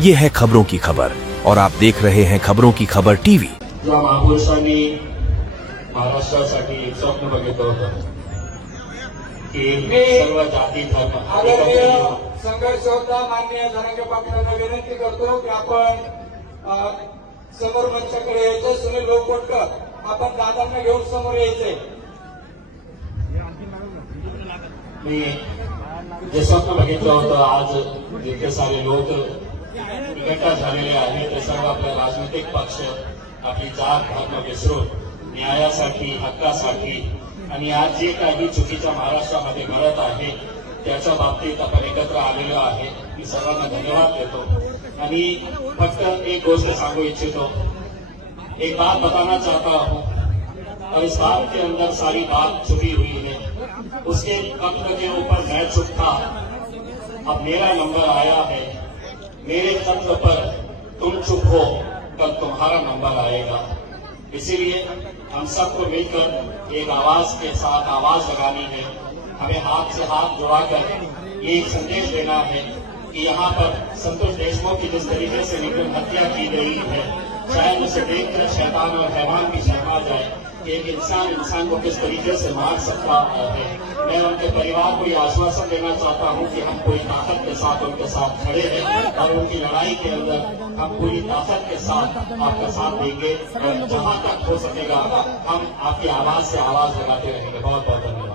ये है खबरों की खबर और आप देख रहे हैं खबरों की खबर टीवी। ज्या महापुरुषांनी महाराष्ट्रासाठी एक स्वप्न बघितलं होतं की सर्व जाती धर्म संघर्ष होता। माननीय जनांगे पाटलांना विनंती करतो की आपण समोर मंचाकडे यायचं। सुनील लोखंडकर आपण दादांना घेऊन समोर यायचंय। मी जे स्वप्न बघितलं होतं आज जितके सारे लोक एकत्र झालेले आहेत ते सर्व आपल्या राजनैतिक पक्ष आपली जात धर्म विसरून न्यायासाठी हक्कासाठी आणि आज जे काही चुकीच्या महाराष्ट्रामध्ये घडत आहे त्याच्या बाबतीत आपण एकत्र आलेलो आहे। मी सर्वांना धन्यवाद देतो आणि फक्त एक गोष्ट सांगू इच्छितो, एक बात बताना चाहता हूं और इस बात के अंदर सारी बात छुपी हुई है। उसके वक्त के ऊपर मैं चुप था, अब मेरा नंबर आया है। मेरे खत पर तुम चुप हो, कल तुम्हारा नंबर आएगा। इसीलिए हम सबको मिलकर एक आवाज के साथ आवाज लगानी है। हमें हाथ से हाथ जुड़ाकर ये एक संदेश देना है कि यहाँ पर संतोष देशमुख की जिस तरीके से निर्मम हत्या की गई है, शायद उसे देखकर शैतान और हैवान भी शर्मा जाए कि एक इंसान को किस तरीके से मार सकता है। मैं उनके परिवार को यह आश्वासन देना चाहता हूं कि हम पूरी ताकत के साथ उनके साथ खड़े हैं और उनकी लड़ाई के अंदर हम पूरी ताकत के साथ आपका साथ देंगे और जहां तक हो सकेगा हम आपकी आवाज से आवाज लगाते रहेंगे। बहुत बहुत धन्यवाद।